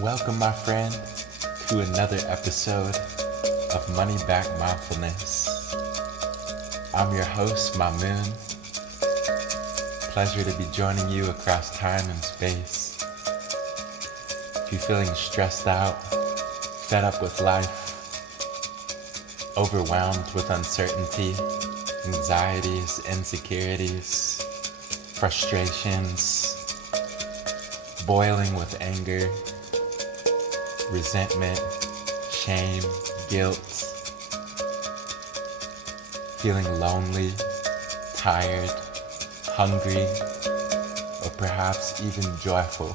Welcome, my friend, to another episode of Money Back Mindfulness. I'm your host, my moon. Pleasure to be joining you across time and space. If you're feeling stressed out, fed up with life, overwhelmed with uncertainty, anxieties, insecurities, frustrations, boiling with anger, resentment, shame, guilt, feeling lonely, tired, hungry, or perhaps even joyful.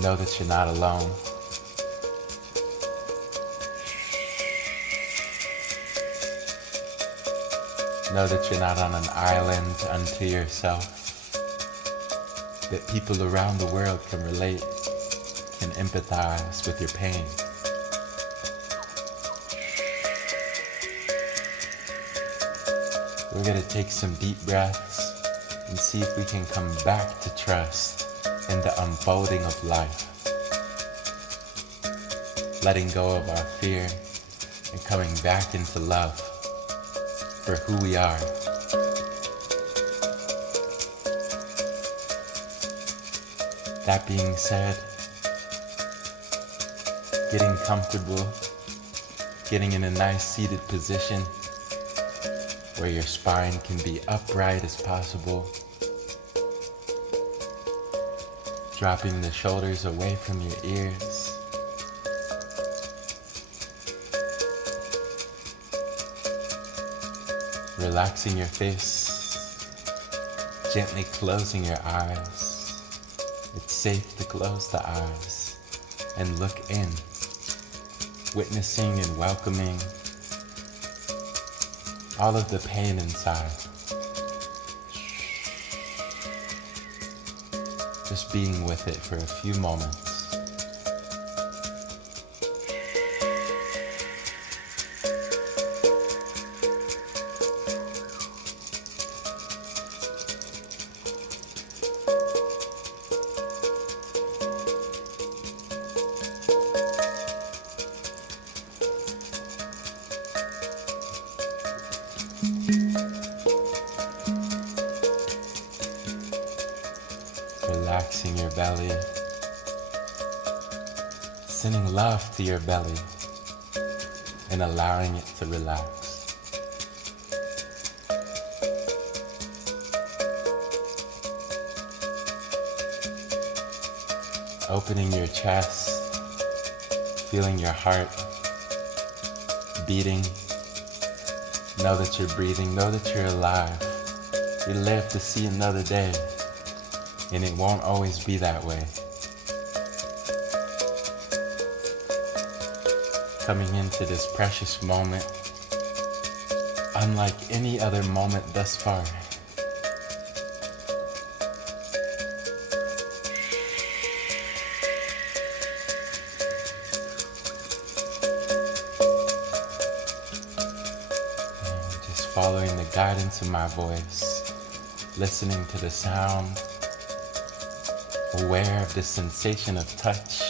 Know that you're not alone. Know that you're not on an island unto yourself. That people around the world can relate, can empathize with your pain. We're going to take some deep breaths and see if we can come back to trust in the unfolding of life. Letting go of our fear and coming back into love for who we are. That being said, getting comfortable, getting in a nice seated position where your spine can be upright as possible, dropping the shoulders away from your ears, relaxing your face, gently closing your eyes. It's safe to close the eyes and look in, witnessing and welcoming all of the pain inside. Just being with it for a few moments. Relaxing your belly, sending love to your belly and allowing it to relax. Opening your chest, feeling your heart beating. Know that you're breathing, know that you're alive. You live to see another day. And it won't always be that way. Coming into this precious moment, unlike any other moment thus far. And just following the guidance of my voice, listening to the sound, aware of the sensation of touch,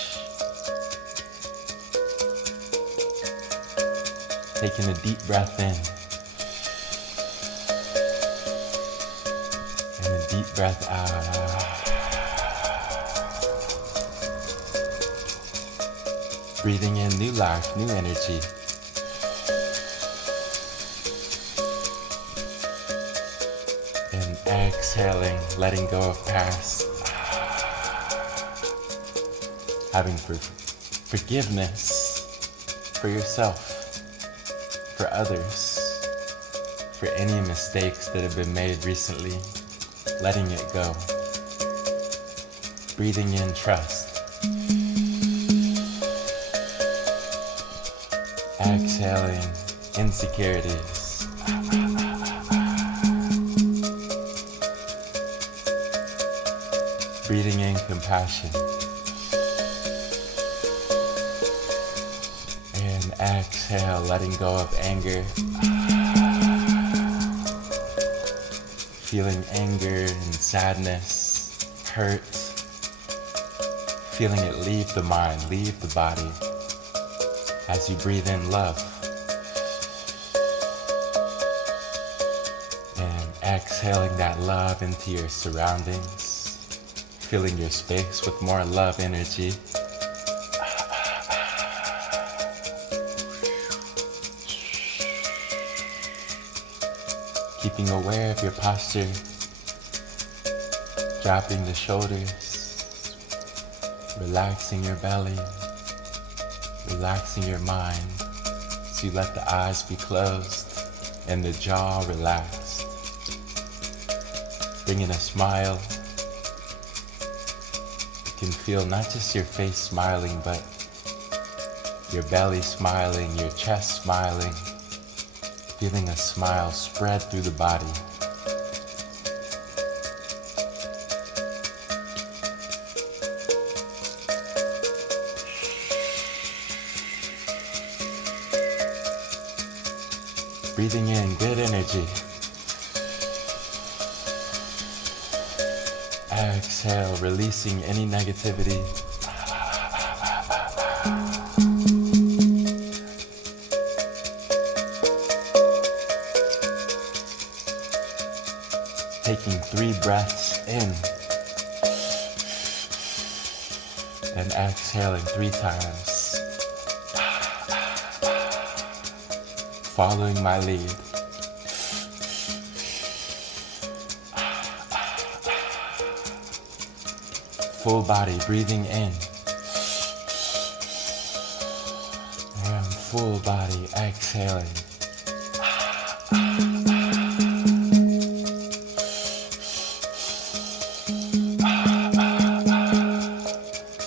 taking a deep breath in and a deep breath out. Breathing in new life, new energy. And exhaling, letting go of past. Having forgiveness for yourself, for others, for any mistakes that have been made recently, letting it go. Breathing in trust. Exhaling insecurities. Breathing in compassion. And exhale, letting go of anger. Feeling anger and sadness, hurt. Feeling it leave the mind, leave the body. As you breathe in love. And exhaling that love into your surroundings. Filling your space with more love energy. Keeping aware of your posture. Dropping the shoulders. Relaxing your belly. Relaxing your mind. So you let the eyes be closed and the jaw relaxed. Bringing a smile. You can feel not just your face smiling, but your belly smiling, your chest smiling. Feeling a smile spread through the body. Breathing in good energy. Exhale, releasing any negativity. Taking 3 breaths in. And exhaling 3 times. Following my lead. Full body breathing in. And full body exhaling.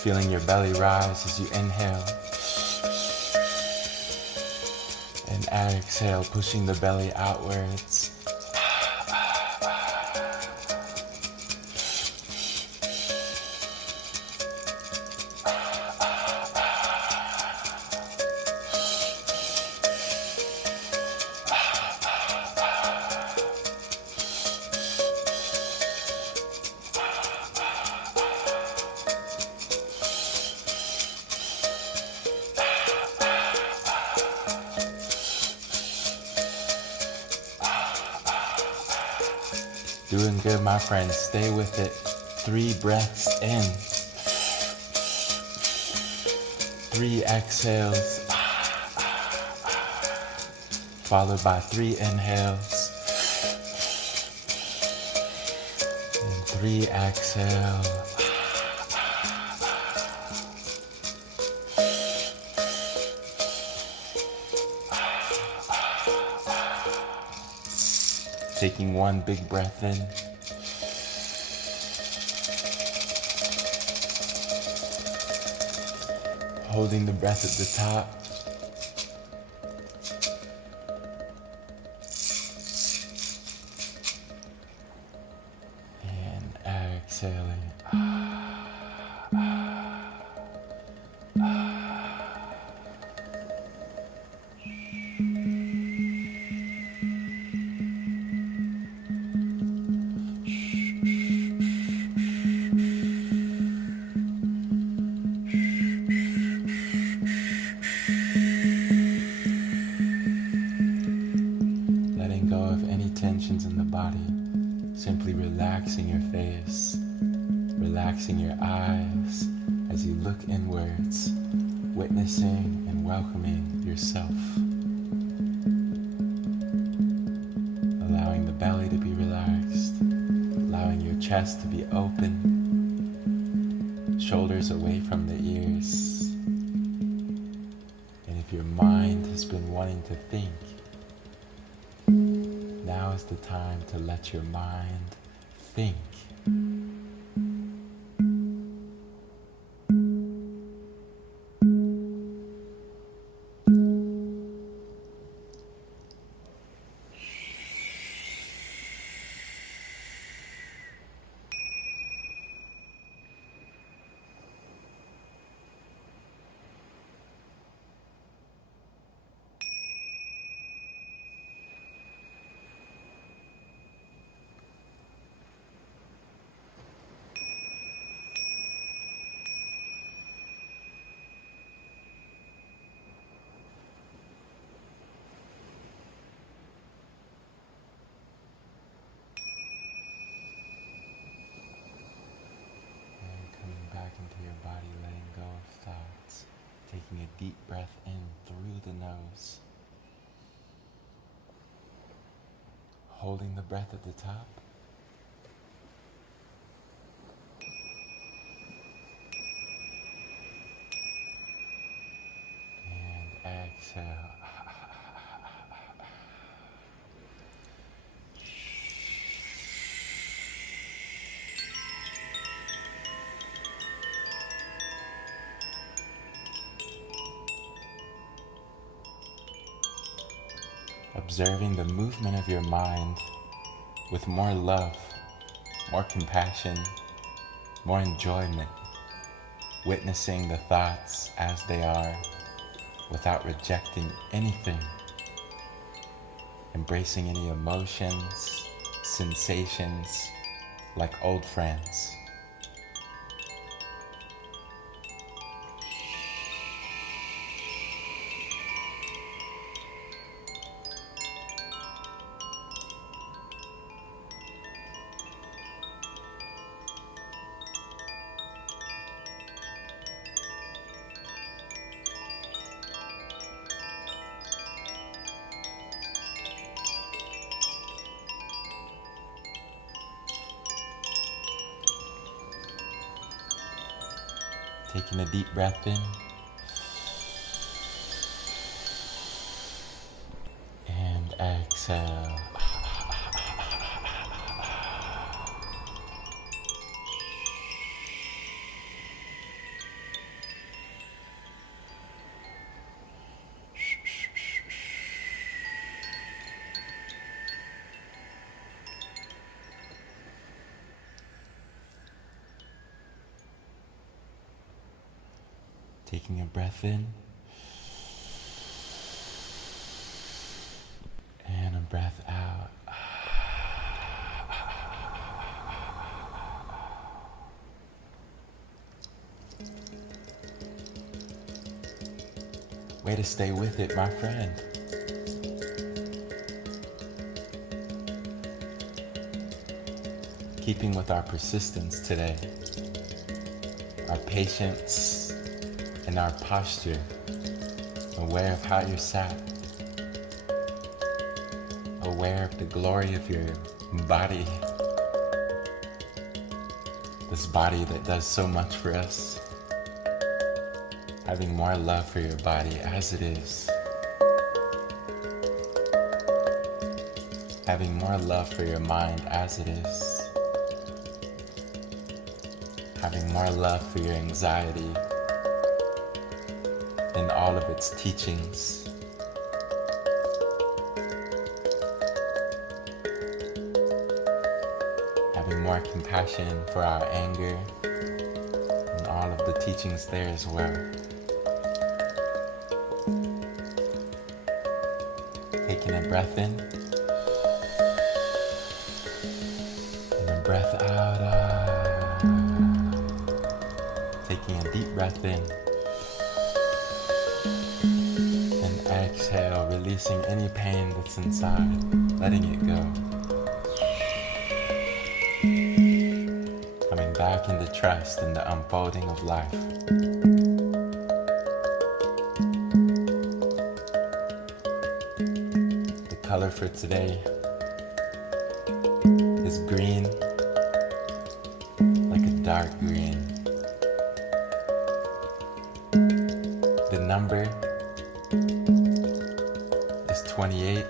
Feeling your belly rise as you inhale. And exhale, pushing the belly outwards. Doing good, my friends. Stay with it. 3 breaths in. 3 exhales. Followed by 3 inhales. And 3 exhales. Taking 1 big breath in. Holding the breath at the top. And exhaling. Tensions in the body, simply relaxing your face, relaxing your eyes as you look inwards, witnessing and welcoming yourself. Allowing the belly to be relaxed, allowing your chest to be open, shoulders away from the ears. And if your mind has been wanting to think, now is the time to let your mind think. nose. Holding the breath at the top. And exhale. Observing the movement of your mind with more love, more compassion, more enjoyment, witnessing the thoughts as they are without rejecting anything, embracing any emotions, sensations like old friends. Taking a deep breath in and exhale. Taking a breath in and a breath out. Way to stay with it, my friend. Keeping with our persistence today, our patience, and our posture, aware of how you're sat, aware of the glory of your body, this body that does so much for us, having more love for your body as it is, having more love for your mind as it is, having more love for your anxiety in all of its teachings. Having more compassion for our anger and all of the teachings there as well. Taking a breath in and a breath out. Taking a deep breath in. Exhale, releasing any pain that's inside, letting it go. Coming back into trust in the unfolding of life. The color for today is green, like a dark green. The number is 28.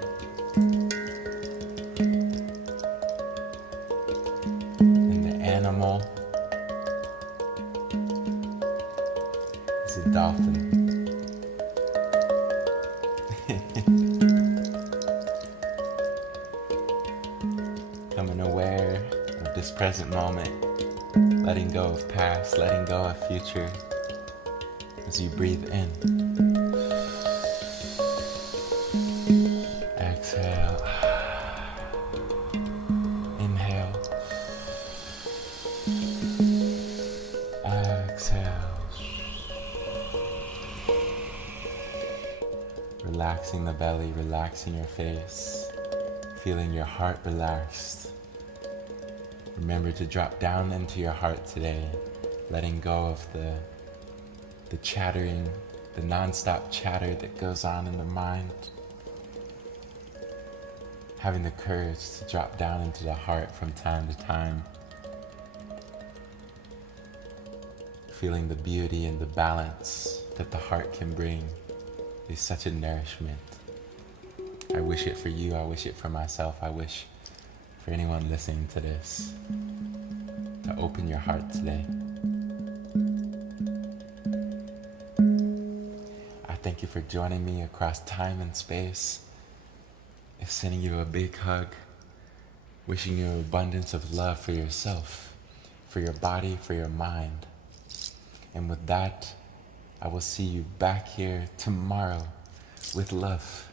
And the animal is a dolphin. Becoming aware of this present moment, letting go of past, letting go of future as you breathe in. Exhale. Inhale. Exhale. Relaxing the belly, relaxing your face, feeling your heart relaxed. Remember to drop down into your heart today, letting go of the chattering the non-stop chatter that goes on in the mind. Having the courage to drop down into the heart from time to time. Feeling the beauty and the balance that the heart can bring is such a nourishment. I wish it for you, I wish it for myself, I wish for anyone listening to this to open your heart today. I thank you for joining me across time and space. Sending you a big hug, wishing you an abundance of love for yourself, for your body, for your mind. And with that, I will see you back here tomorrow with love.